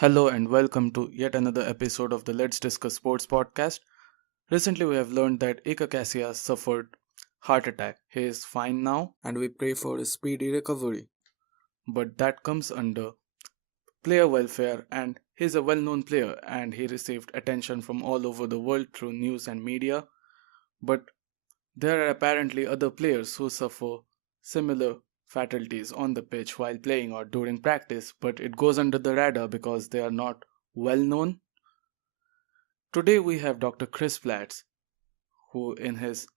Hello and welcome to yet another episode of the Let's Discuss Sports podcast. Recently, we have learned that Iker Casillas suffered heart attack. He is fine now, and we pray for his speedy recovery. But that comes under player welfare, and he is a well-known player, and he received attention from all over the world through news and media. But there are apparently other players who suffer similar fatalities on the pitch while playing or during practice, but it goes under the radar because they are not well known. Today we have Dr. Chris Platts, who in his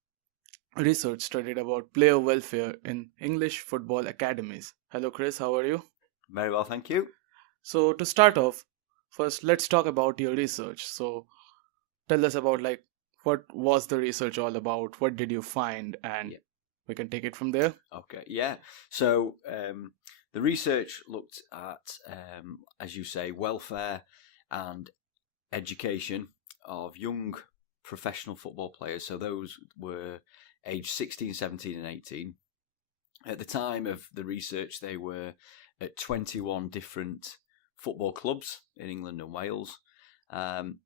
research studied about player welfare in English football academies. Hello Chris, how are you? Very well, thank you. So to start off, first let's talk about your research. So tell us about what was the research all about? What did you find? And Yeah. we can take it from there. Okay, yeah. So the research looked at, as you say, welfare and education of young professional football players. So those were aged 16, 17 and 18. At the time of the research, they were at 21 different football clubs in England and Wales. And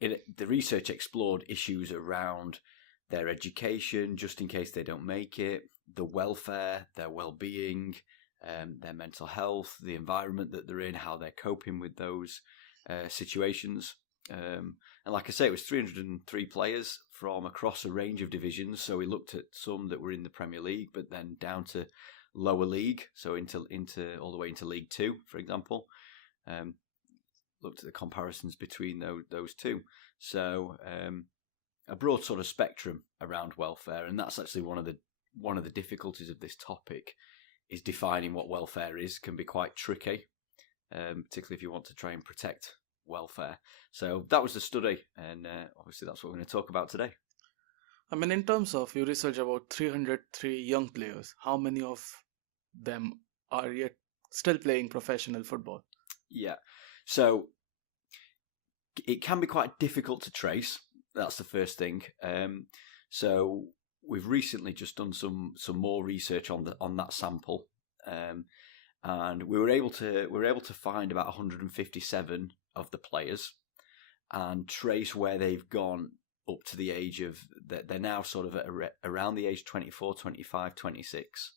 the research explored issues around their education, just in case they don't make it, the welfare, their well-being, their mental health, the environment that they're in, how they're coping with those situations. And like I say, it was 303 players from across a range of divisions. So we looked at some that were in the Premier League, but then down to lower league, so into all the way into League Two, for example. Looked at the comparisons between those two. So a broad sort of spectrum around welfare, and that's actually one of the difficulties of this topic is defining what welfare is. Can be quite tricky, particularly if you want to try and protect welfare. So that was the study, and obviously that's what we're going to talk about today. I mean, in terms of your research about 303 young players, how many of them are yet still playing professional football? Yeah, so it can be quite difficult to trace. That's the first thing. So we've recently just done some more research on that sample, and we were able to find about 157 of the players and trace where they've gone up to the age of that they're now sort of around the age 24, 25, 26.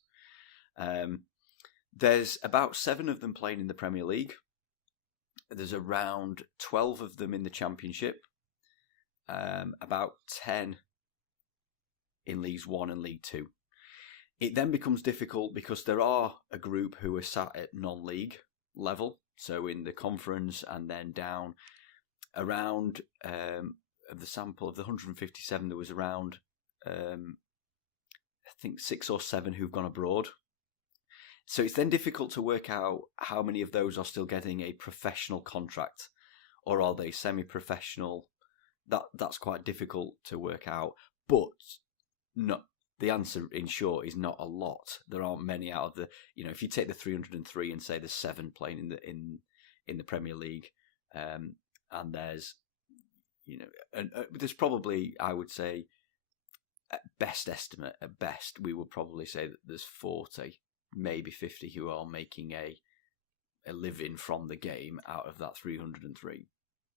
There's about 7 of them playing in the Premier League. There's around 12 of them in the Championship. About 10 in Leagues 1 and League 2. It then becomes difficult because there are a group who are sat at non-league level, so in the conference, and then down around of the sample of the 157, there was around I think 6 or 7 who've gone abroad. So it's then difficult to work out how many of those are still getting a professional contract, or are they semi-professional. That's quite difficult to work out, but no. The answer, in short, is not a lot. There aren't many out of the. If you take the 303 and say there's 7 playing in the Premier League, and there's, there's probably, I would say, at best, we would probably say that there's 40, maybe 50 who are making a living from the game out of that 303.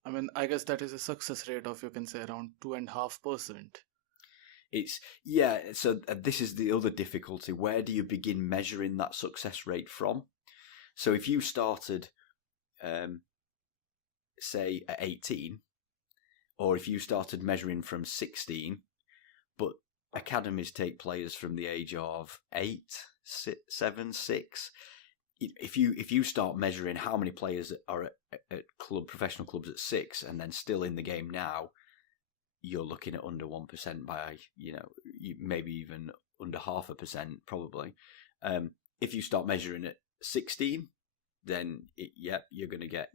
I mean, I guess that is a success rate of, you can say, around 2.5%. So this is the other difficulty. Where do you begin measuring that success rate from? So if you started, say, at 18, or if you started measuring from 16, but academies take players from the age of 8, 7, 6. If you start measuring how many players are at professional clubs at 6 and then still in the game now, you're looking at under 1% by, maybe even under 0.5% probably. If you start measuring at 16, then you're gonna get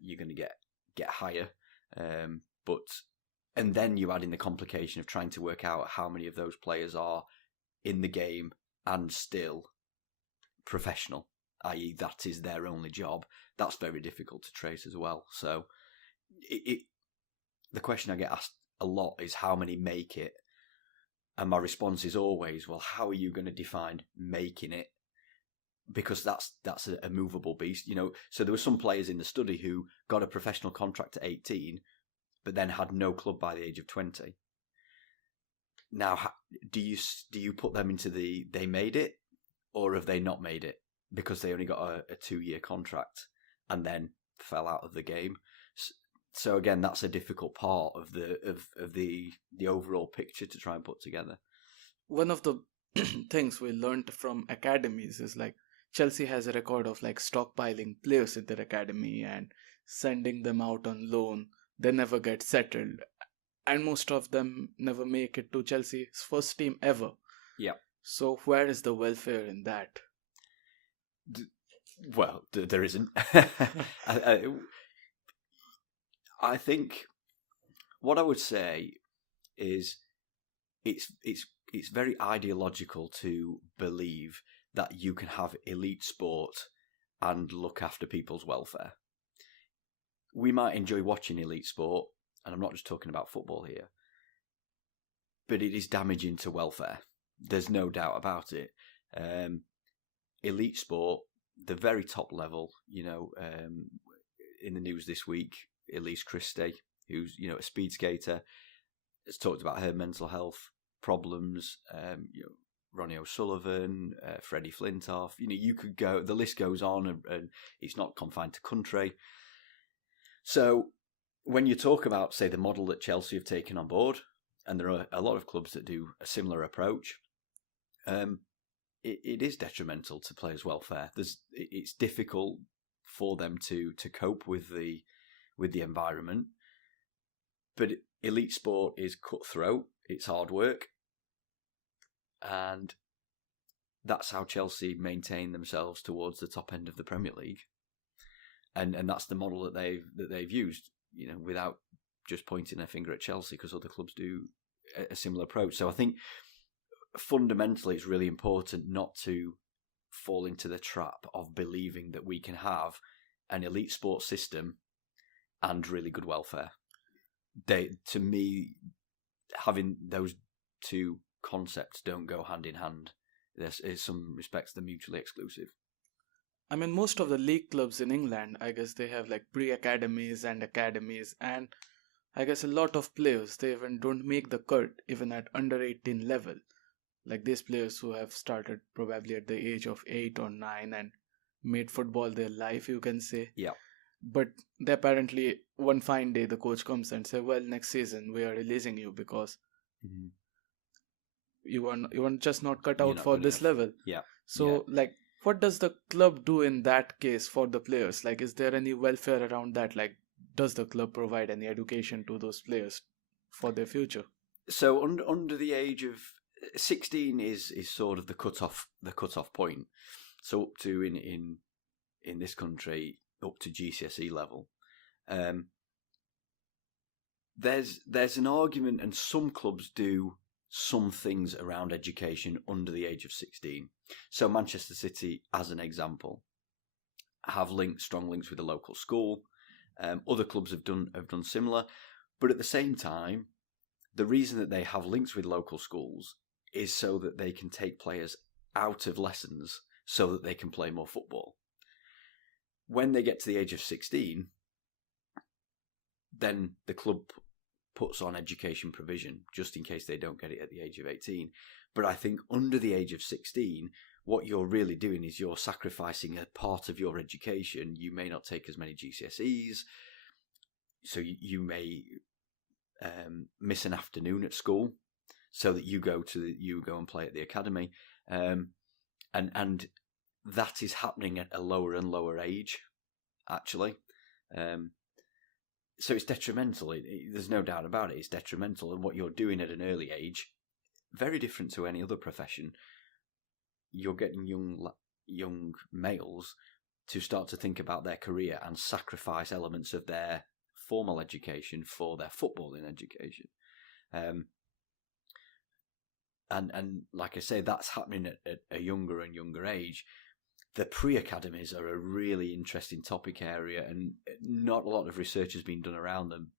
higher. And then you add in the complication of trying to work out how many of those players are in the game and still professional, i.e. that is their only job. That's very difficult to trace as well. So the question I get asked a lot is how many make it, and my response is always, well, how are you going to define making it? because that's a movable beast. So there were some players in the study who got a professional contract at 18, but then had no club by the age of 20. Now, do you put them into they made it, or have they not made it because they only got a 2-year contract and then fell out of the game? So again, that's a difficult part of the overall picture to try and put together. One of the things we learned from academies is like Chelsea has a record of like stockpiling players in their academy and sending them out on loan. They never get settled, and most of them never make it to Chelsea's first team ever. Yeah. So where is the welfare in that? Well, there isn't. I think what I would say is it's very ideological to believe that you can have elite sport and look after people's welfare. We might enjoy watching elite sport, and I'm not just talking about football here, but it is damaging to welfare. There's no doubt about it. Elite sport, the very top level, in the news this week, Elise Christie, who's a speed skater, has talked about her mental health problems. Ronnie O'Sullivan, Freddie Flintoff. You could go. The list goes on, and it's not confined to country. So when you talk about, say, the model that Chelsea have taken on board, and there are a lot of clubs that do a similar approach, it is detrimental to players' welfare. It's difficult for them to cope with the environment. But elite sport is cutthroat. It's hard work, and that's how Chelsea maintain themselves towards the top end of the Premier League. And that's the model that they've used, without just pointing their finger at Chelsea, because other clubs do a similar approach. So I think fundamentally it's really important not to fall into the trap of believing that we can have an elite sports system and really good welfare. To me, having those two concepts don't go hand in hand. There's in some respects they're mutually exclusive. I mean, most of the league clubs in England, I guess they have like pre-academies and academies, and I guess a lot of players, they even don't make the cut even at under 18 level. Like these players who have started probably at the age of 8 or 9 and made football their life, you can say. Yeah. But they apparently, one fine day, the coach comes and say, well, next season we are releasing you because you are just not cut out for this level. Yeah. So, like, what does the club do in that case for the players? Like, is there any welfare around that? Like, does the club provide any education to those players for their future? So, under the age of 16 is sort of the cutoff point. So, up to in this country, up to GCSE level, there's an argument, and some clubs do some things around education under the age of 16. So Manchester City, as an example, have strong links with the local school. Other clubs have done similar, but at the same time, the reason that they have links with local schools is so that they can take players out of lessons so that they can play more football. When they get to the age of 16, then the club puts on education provision just in case they don't get it at the age of 18. But I think under the age of 16, what you're really doing is you're sacrificing a part of your education. You may not take as many GCSEs, so you may miss an afternoon at school so that you go and play at the academy, and that is happening at a lower and lower age, actually. So it's detrimental. There's no doubt about it. It's detrimental, and what you're doing at an early age, very different to any other profession. You're getting young males to start to think about their career and sacrifice elements of their formal education for their footballing education. And like I say, that's happening at a younger and younger age. The pre-academies are a really interesting topic area, and not a lot of research has been done around them.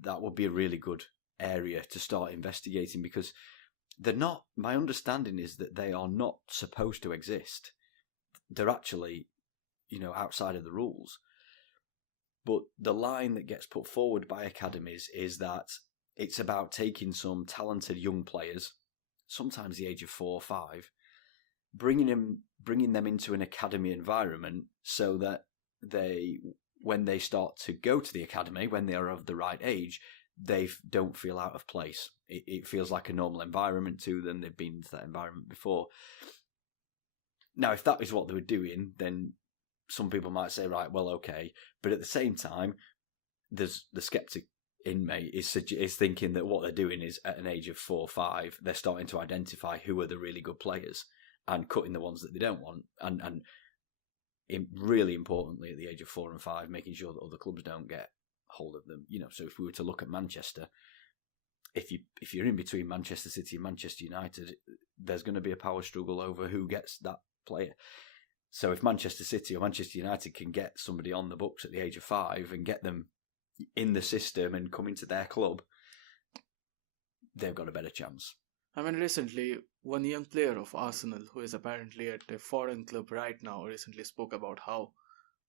That would be a really good area to start investigating, because they're not. My understanding is that they are not supposed to exist. They're actually, outside of the rules. But the line that gets put forward by academies is that it's about taking some talented young players, sometimes the age of 4 or 5, bringing them into an academy environment so that when they start to go to the academy, when they are of the right age, they don't feel out of place. It feels like a normal environment to them. They've been into that environment before. Now, if that is what they were doing, then some people might say, right, well, okay. But at the same time, there's the skeptic in me is thinking that what they're doing is at an age of 4 or 5, they're starting to identify who are the really good players and cutting the ones that they don't want. And really importantly, at the age of 4 and 5, making sure that other clubs don't get hold of them. So if we were to look at Manchester, if you're in between Manchester City and Manchester United, there's going to be a power struggle over who gets that player. So if Manchester City or Manchester United can get somebody on the books at the age of 5 and get them in the system and come into their club, they've got a better chance. I mean, recently, one young player of Arsenal, who is apparently at a foreign club right now, recently spoke about how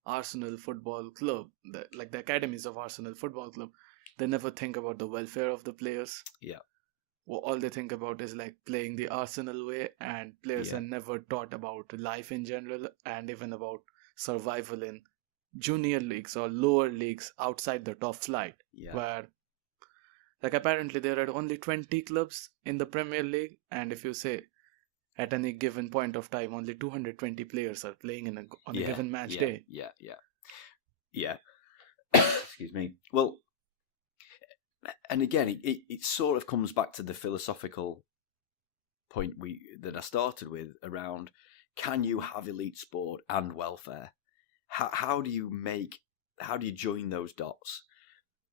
Arsenal Football Club, the academies of Arsenal Football Club, they never think about the welfare of the players. Yeah. Well, all they think about is like playing the Arsenal way, and players are never taught about life in general and even about survival in junior leagues or lower leagues outside the top flight, where apparently there are only 20 clubs in the Premier League, and if you say at any given point of time only 220 players are playing on a given match day. Yeah. Excuse me. Well, and again, it sort of comes back to the philosophical point that I started with around, can you have elite sport and welfare? How do you join those dots?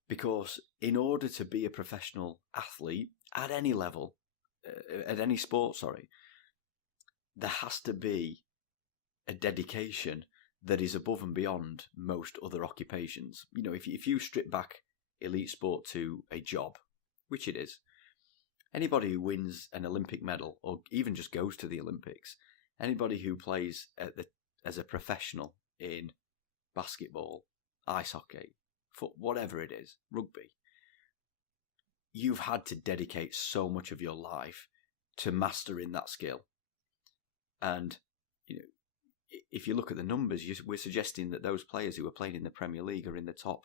Because in order to be a professional athlete at any level, at any sport, there has to be a dedication that is above and beyond most other occupations. If you strip back elite sport to a job, which it is, anybody who wins an Olympic medal or even just goes to the Olympics, anybody who plays as a professional in basketball, ice hockey, whatever it is, rugby, you've had to dedicate so much of your life to mastering that skill. And if you look at the numbers, we're suggesting that those players who are playing in the Premier League are in the top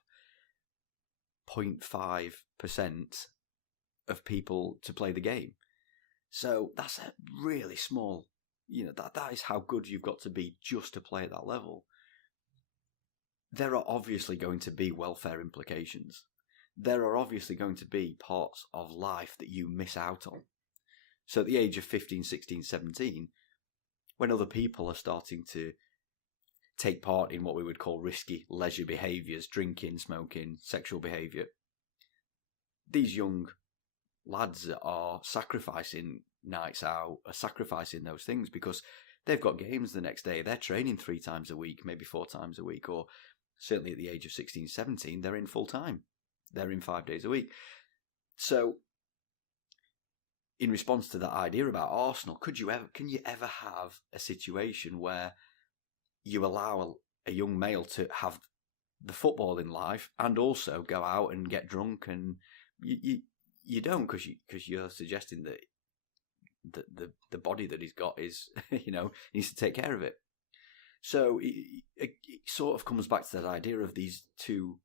0.5% of people to play the game. So that's a really small, that is how good you've got to be just to play at that level. There are obviously going to be welfare implications. There are obviously going to be parts of life that you miss out on. So at the age of 15, 16, 17, when other people are starting to take part in what we would call risky leisure behaviours, drinking, smoking, sexual behaviour, these young lads are sacrificing nights out, are sacrificing those things because they've got games the next day. They're training 3 times a week, maybe 4 times a week, or certainly at the age of 16, 17, they're in full time. They're in 5 days a week. So in response to that idea about Arsenal, can you ever have a situation where you allow a young male to have the footballing life and also go out and get drunk? And you don't, because you're suggesting that the body that he's got is needs to take care of it. So it sort of comes back to that idea of these two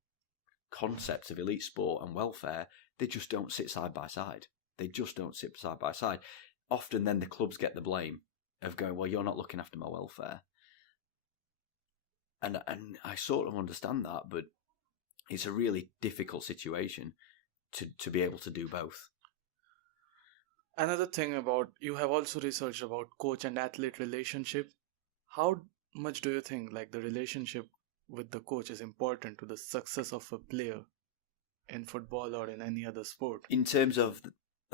concepts of elite sport and welfare. They just don't sit side by side. They just don't sit side by side. Often then the clubs get the blame of going, well, you're not looking after my welfare. And I sort of understand that, but it's a really difficult situation to be able to do both. Another thing about, you have also researched about coach and athlete relationship. How much do you think the relationship with the coach is important to the success of a player in football or in any other sport? In terms of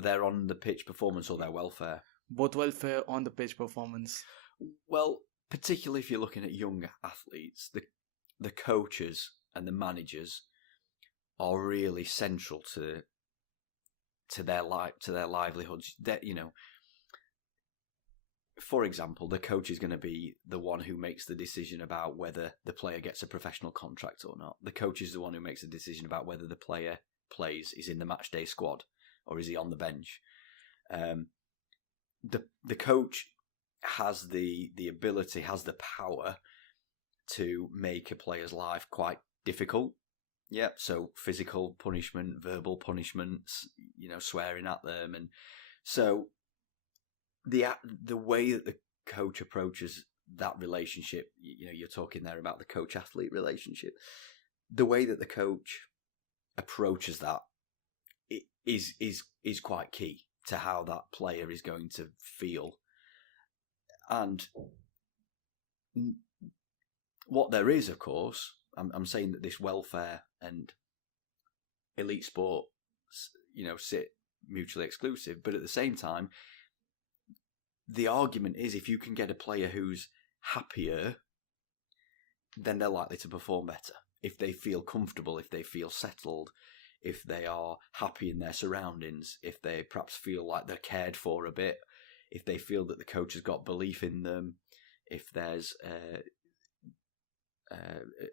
their on the pitch performance or their welfare? Both welfare, on the pitch performance. Well, particularly if you're looking at young athletes, the coaches and the managers are really central to to their livelihoods. That, you know, for example, the coach is going to be the one who makes the decision about whether the player gets a professional contract or not. The coach is the one who makes the decision about whether the player plays, is in the match day squad, or is he on the bench. The coach has the ability, has the power to make a player's life quite difficult. Yep. So physical punishment, verbal punishments, you know, swearing at them, and so the way that the coach approaches that relationship, you know, you're talking there about the coach-athlete relationship. The way that the coach approaches that is quite key to how that player is going to feel. And what there is, of course, I'm saying that this welfare and elite sport, you know, sit mutually exclusive, but at the same time, the argument is if you can get a player who's happier, then they're likely to perform better. If they feel comfortable, if they feel settled, if they are happy in their surroundings, if they perhaps feel like they're cared for a bit, if they feel that the coach has got belief in them, if there's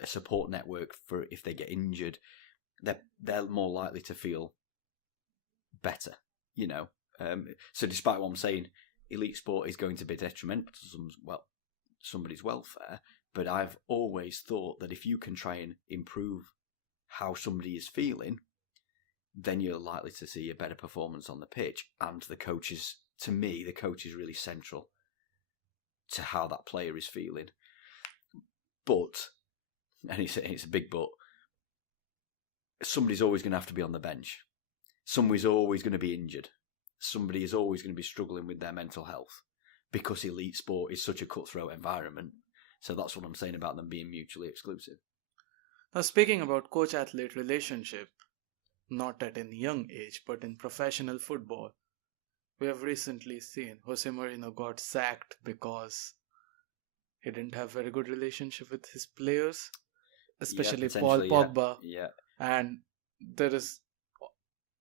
a support network for if they get injured, they're more likely to feel better, you know. So despite what I'm saying, elite sport is going to be detrimental to somebody's welfare, but I've always thought that if you can try and improve how somebody is feeling, then you're likely to see a better performance on the pitch. And to me, the coach is really central to how that player is feeling. But, and it's a big but, somebody's always going to have to be on the bench. Somebody's always going to be injured. Somebody is always going to be struggling with their mental health because elite sport is such a cutthroat environment. So that's what I'm saying about them being mutually exclusive. Now, speaking about coach-athlete relationship, not at a young age, but in professional football, we have recently seen Jose Mourinho got sacked because he didn't have very good relationship with his players, especially Paul Pogba. Yeah. And there is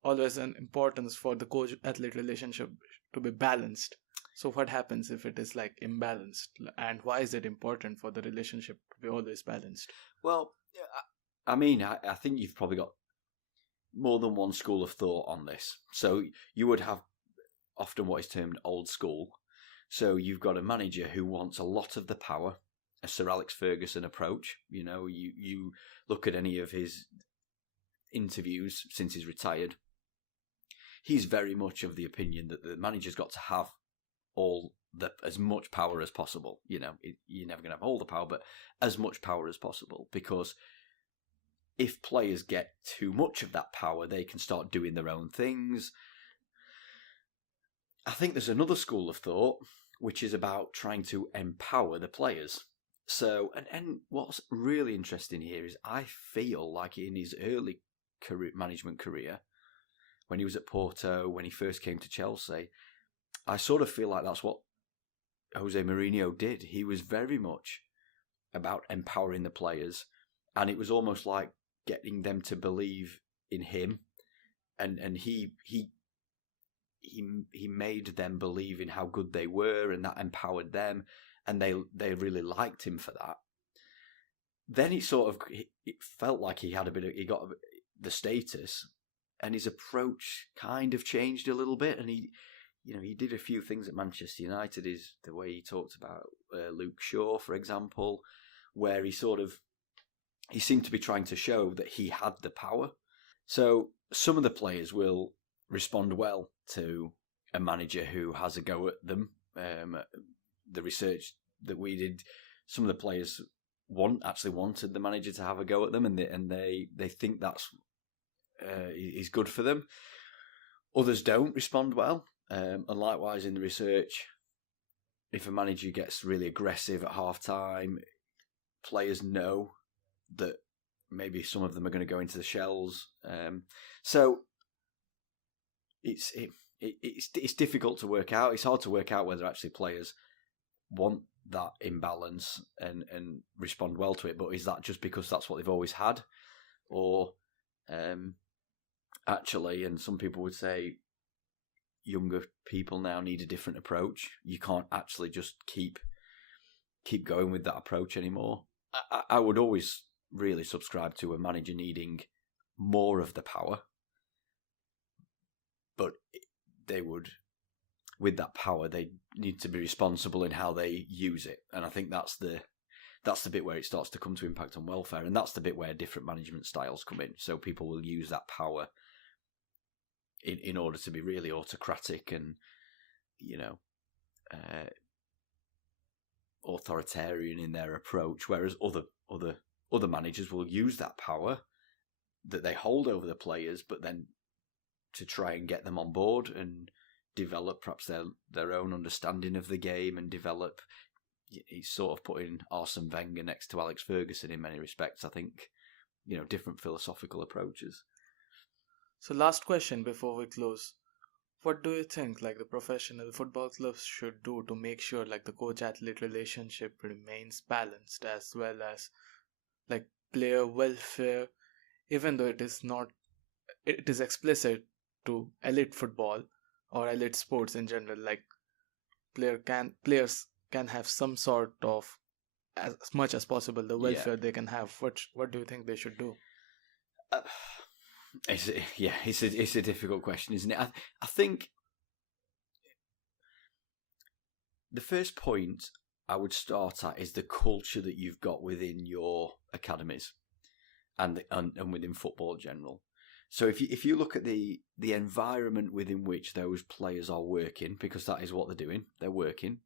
always an importance for the coach-athlete relationship to be balanced. So what happens if it is like imbalanced? And why is it important for the relationship to be always balanced? Well, I mean, I think you've probably got more than one school of thought on this. So you would have often what is termed old school. So you've got a manager who wants a lot of the power, a Sir Alex Ferguson approach. You know, you look at any of his interviews since he's retired, he's very much of the opinion that the manager's got to have as much power as possible. You know, you're never going to have all the power, but as much power as possible, because if players get too much of that power, they can start doing their own things. I think there's another school of thought which is about trying to empower the players. So, and what's really interesting here is I feel like in his early management career, when he was at Porto, when he first came to Chelsea, I sort of feel like that's what Jose Mourinho did. He was very much about empowering the players, and it was almost like getting them to believe in him, and he made them believe in how good they were, and that empowered them, and they really liked him for that. Then it felt like he got the status, and his approach kind of changed a little bit, and he did a few things at Manchester United, is the way he talked about Luke Shaw, for example, where he seemed to be trying to show that he had the power. So some of the players will respond well to a manager who has a go at them. The research that we did, some of the players actually wanted the manager to have a go at them, and they think that's is good for them. Others don't respond well. And likewise in the research, if a manager gets really aggressive at half time, players know that maybe some of them are going to go into the shells. So it's difficult to work out. It's hard to work out whether actually players want that imbalance and respond well to it. But is that just because that's what they've always had, or actually? And some people would say younger people now need a different approach. You can't actually just keep going with that approach anymore. I would always really subscribe to a manager needing more of the power, but they would, with that power, they need to be responsible in how they use it. And I think that's the bit where it starts to come to impact on welfare, and that's the bit where different management styles come in. So people will use that power in order to be really autocratic and, authoritarian in their approach, whereas other managers will use that power that they hold over the players, but then to try and get them on board and develop perhaps their own understanding of the game and develop. He's sort of putting Arsene Wenger next to Alex Ferguson in many respects. I think, different philosophical approaches. So last question before we close. What do you think the professional football clubs should do to make sure the coach-athlete relationship remains balanced, as well as player welfare, even though it is explicit to elite football or elite sports in general, players can have some sort of, as much as possible, the welfare they can have. What do you think they should do? It's a difficult question, isn't it? I think the first point I would start at is the culture that you've got within your academies and within football in general. So if you look at the environment within which those players are working, because that is what they're doing, they're working.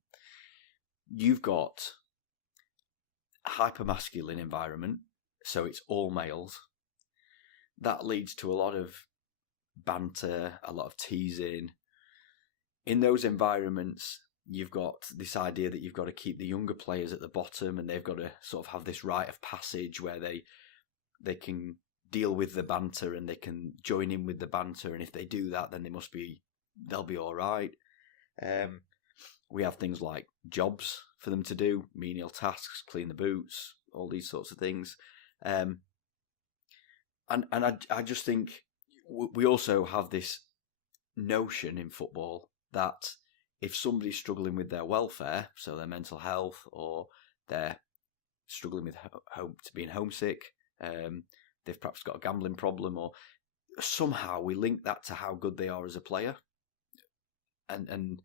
You've got a hyper-masculine environment, so it's all males. That leads to a lot of banter, a lot of teasing. In those environments, you've got this idea that you've got to keep the younger players at the bottom, and they've got to sort of have this rite of passage where they can deal with the banter and they can join in with the banter, and if they do that, then they'll be all right. We have things like jobs for them to do, menial tasks, clean the boots, all these sorts of things. And I just think we also have this notion in football that if somebody's struggling with their welfare, so their mental health, or they're struggling with being homesick, they've perhaps got a gambling problem, or somehow we link that to how good they are as a player. And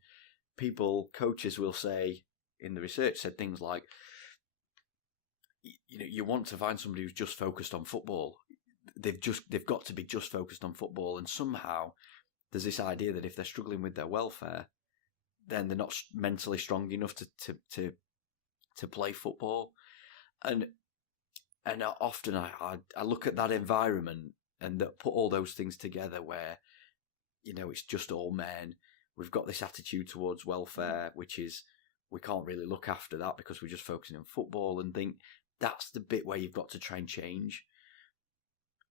coaches will say, in the research, said things like, you want to find somebody who's just focused on football. They've got to be just focused on football, and somehow there's this idea that if they're struggling with their welfare, then they're not mentally strong enough to play football. And often I look at that environment and put all those things together where, it's just all men. We've got this attitude towards welfare, which is we can't really look after that because we're just focusing on football, and think that's the bit where you've got to try and change.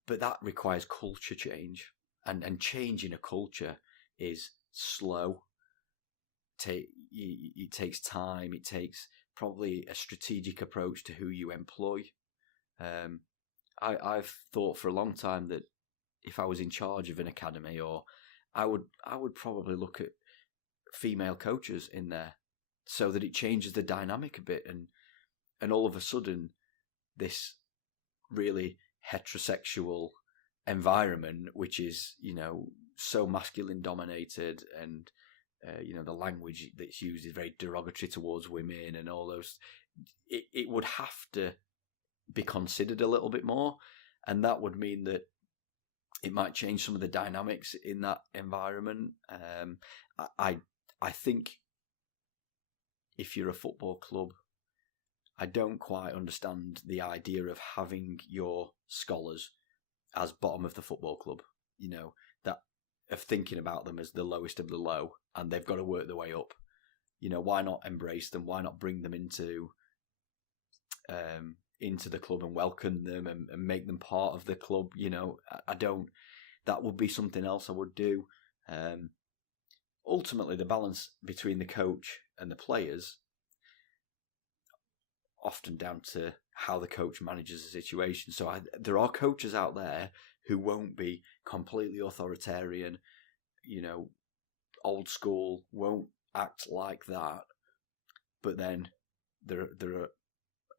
But that requires culture change, and changing a culture is slow. It takes time. It takes probably a strategic approach to who you employ. I've thought for a long time that if I was in charge of an academy, or I would probably look at female coaches in there, so that it changes the dynamic a bit, and all of a sudden this really heterosexual environment, which is so masculine dominated, and the language that's used is very derogatory towards women, and all those, it would have to be considered a little bit more, and that would mean that it might change some of the dynamics in that environment. I think if you're a football club, I don't quite understand the idea of having your scholars as bottom of the football club. That of thinking about them as the lowest of the low, and they've got to work their way up. Why not embrace them? Why not bring them into the club and welcome them and make them part of the club? I don't. That would be something else I would do. Ultimately, the balance between the coach and the players, often down to how the coach manages the situation. So there are coaches out there who won't be completely authoritarian, old school, won't act like that. But then there are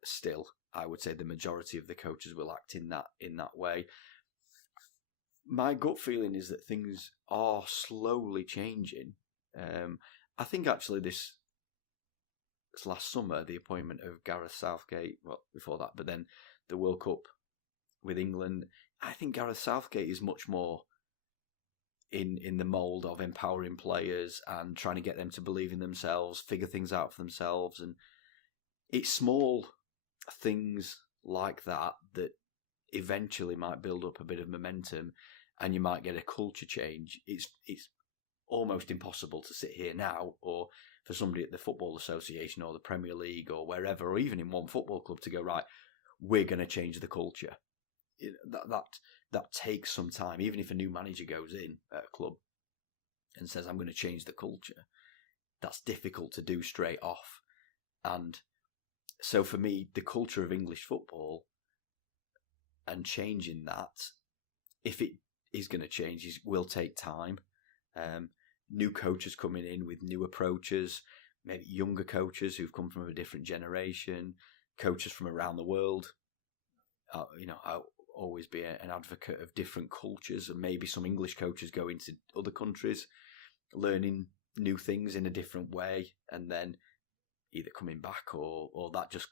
still, I would say, the majority of the coaches will act in that way. My gut feeling is that things are slowly changing. I think actually this last summer, the appointment of Gareth Southgate, well, before that, but then the World Cup with England, I think Gareth Southgate is much more in the mould of empowering players and trying to get them to believe in themselves, figure things out for themselves. And it's small things like that eventually might build up a bit of momentum and you might get a culture change. It's almost impossible to sit here now, or for somebody at the Football Association or the Premier League or wherever, or even in one football club, to go, right, we're going to change the culture. That takes some time. Even if a new manager goes in at a club and says, I'm going to change the culture, that's difficult to do straight off. And so for me, the culture of English football and changing that, if it is going to change, will take time. New coaches coming in with new approaches, maybe younger coaches who've come from a different generation, coaches from around the world. I'll always be an advocate of different cultures, and maybe some English coaches go into other countries, learning new things in a different way, and then either coming back or that just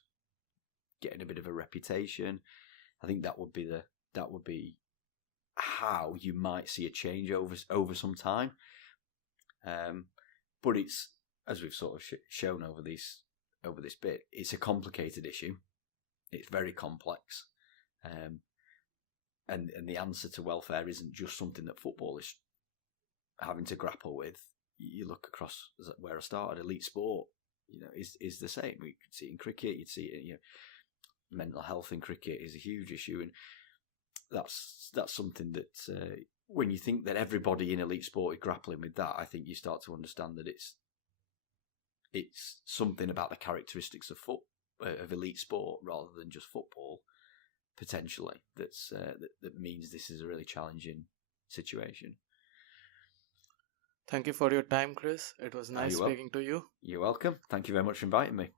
getting a bit of a reputation. I think that would be how you might see a change over some time. But it's, as we've sort of shown over this bit, it's a complicated issue. It's very complex. And the answer to welfare isn't just something that football is having to grapple with. You look across where I started, elite sport, is the same. We could see it in cricket, you'd see it, mental health in cricket is a huge issue, and that's something that when you think that everybody in elite sport is grappling with that, I think you start to understand that it's something about the characteristics of elite sport rather than just football, potentially, that means this is a really challenging situation. Thank you for your time, Chris. It was nice speaking to you. You're welcome. Thank you very much for inviting me.